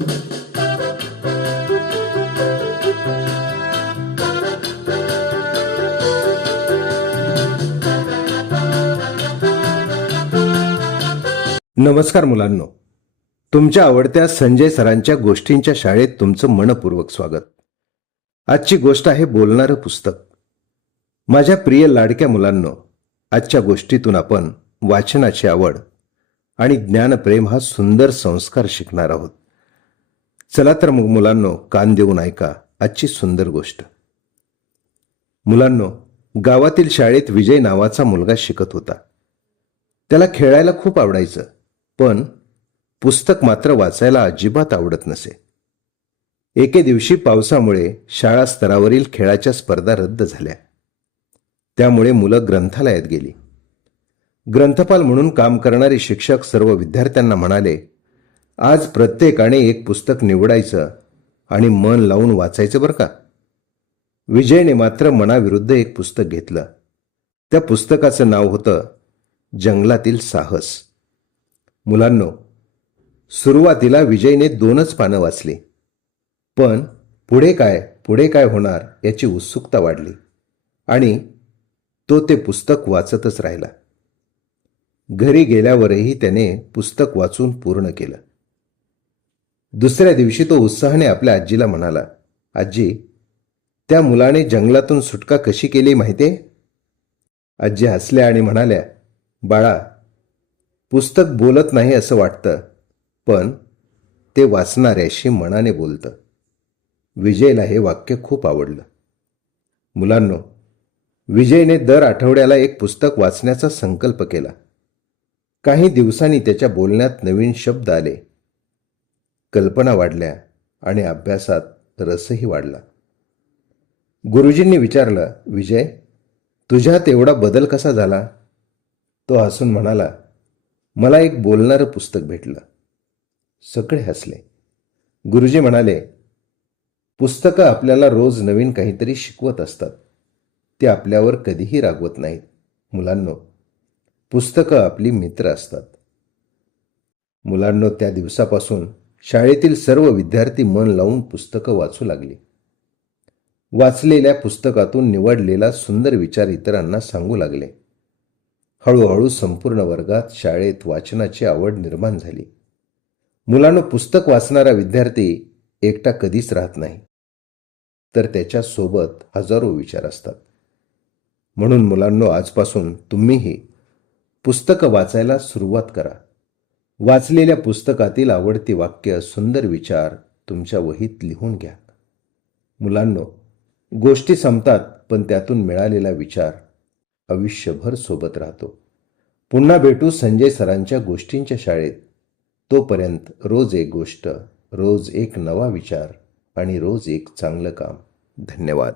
नमस्कार मुलांनो, तुमच्या आवडत्या संजय सरांच्या गोष्टींच्या शाळेत तुमचं मनपूर्वक स्वागत. आजची गोष्ट आहे बोलणारं पुस्तक. माझ्या प्रिय लाडक्या मुलांनो, आजच्या गोष्टीतून आपण वाचनाची आवड आणि ज्ञानप्रेम हा सुंदर संस्कार शिकणार आहोत. चला तर मग मुलांनो, कान देऊन ऐका आजची सुंदर गोष्ट. मुलांनो, गावातील शाळेत विजय नावाचा मुलगा शिकत होता. त्याला खेळायला खूप आवडायचं, पण पुस्तक मात्र वाचायला अजिबात आवडत नसे. एके दिवशी पावसामुळे शाळा स्तरावरील खेळाच्या स्पर्धा रद्द झाल्या. त्यामुळे मुलं ग्रंथालयात गेली. ग्रंथपाल म्हणून काम करणारे शिक्षक सर्व विद्यार्थ्यांना म्हणाले, आज प्रत्येकाने एक पुस्तक निवडायचं आणि मन लावून वाचायचं बरं का. विजयने मात्र मनाविरुद्ध एक पुस्तक घेतलं. त्या पुस्तकाचं नाव होतं जंगलातील साहस. मुलांनो, सुरुवातीला विजयने 2च पानं वाचली, पण पुढे काय होणार याची उत्सुकता वाढली आणि तो ते पुस्तक वाचतच राहिला. घरी गेल्यावरही त्याने पुस्तक वाचून पूर्ण केलं. दुसऱ्या दिवशी तो उत्साहाने आपल्या आजीला म्हणाला, आजी, त्या मुलाने जंगलातून सुटका कशी केली माहितीये? आजी हसल्या आणि म्हणाल्या, बाळा, पुस्तक बोलत नाही असं वाटतं, पण ते वाचणाऱ्याशी मनाने बोलतं. विजयला हे वाक्य खूप आवडलं. मुलांनो, विजयने दर आठवड्याला एक पुस्तक वाचण्याचा संकल्प केला. काही दिवसांनी त्याच्या बोलण्यात नवीन शब्द आले, कल्पना वाढल्या आणि अभ्यासात रसही वाढला. गुरुजींनी विचारलं, विजय, तुझ्यात एवढा बदल कसा झाला? तो हसून म्हणाला, मला एक बोलणारं पुस्तक भेटलं. सगळे हसले. गुरुजी म्हणाले, पुस्तकं आपल्याला रोज नवीन काहीतरी शिकवत असतात. ते आपल्यावर कधीही रागवत नाहीत. मुलांनो, पुस्तकं आपली मित्र असतात. मुलांनो, त्या दिवसापासून शाळेतील सर्व विद्यार्थी मन लावून पुस्तकं वाचू लागले. वाचलेल्या पुस्तकातून निवडलेला सुंदर विचार इतरांना सांगू लागले. हळूहळू संपूर्ण वर्गात शाळेत वाचनाची आवड निर्माण झाली. मुलांनो, पुस्तक वाचणारा विद्यार्थी एकटा कधीच राहत नाही, तर त्याच्या सोबत हजारो विचार असतात. म्हणून मुलांनो, आजपासून तुम्हीही पुस्तकं वाचायला सुरुवात करा. वाचलेल्या पुस्तकातील आवडती वाक्य, सुंदर विचार तुमच्या वहीत लिहून घ्या. मुलांनो, गोष्टी संपतात, पण त्यातून मिळालेला विचार आयुष्यभर सोबत राहतो. पुन्हा भेटू संजय सरांच्या गोष्टींच्या शाळेत. तोपर्यंत रोज एक गोष्ट, रोज एक नवा विचार आणि रोज एक चांगलं काम. धन्यवाद.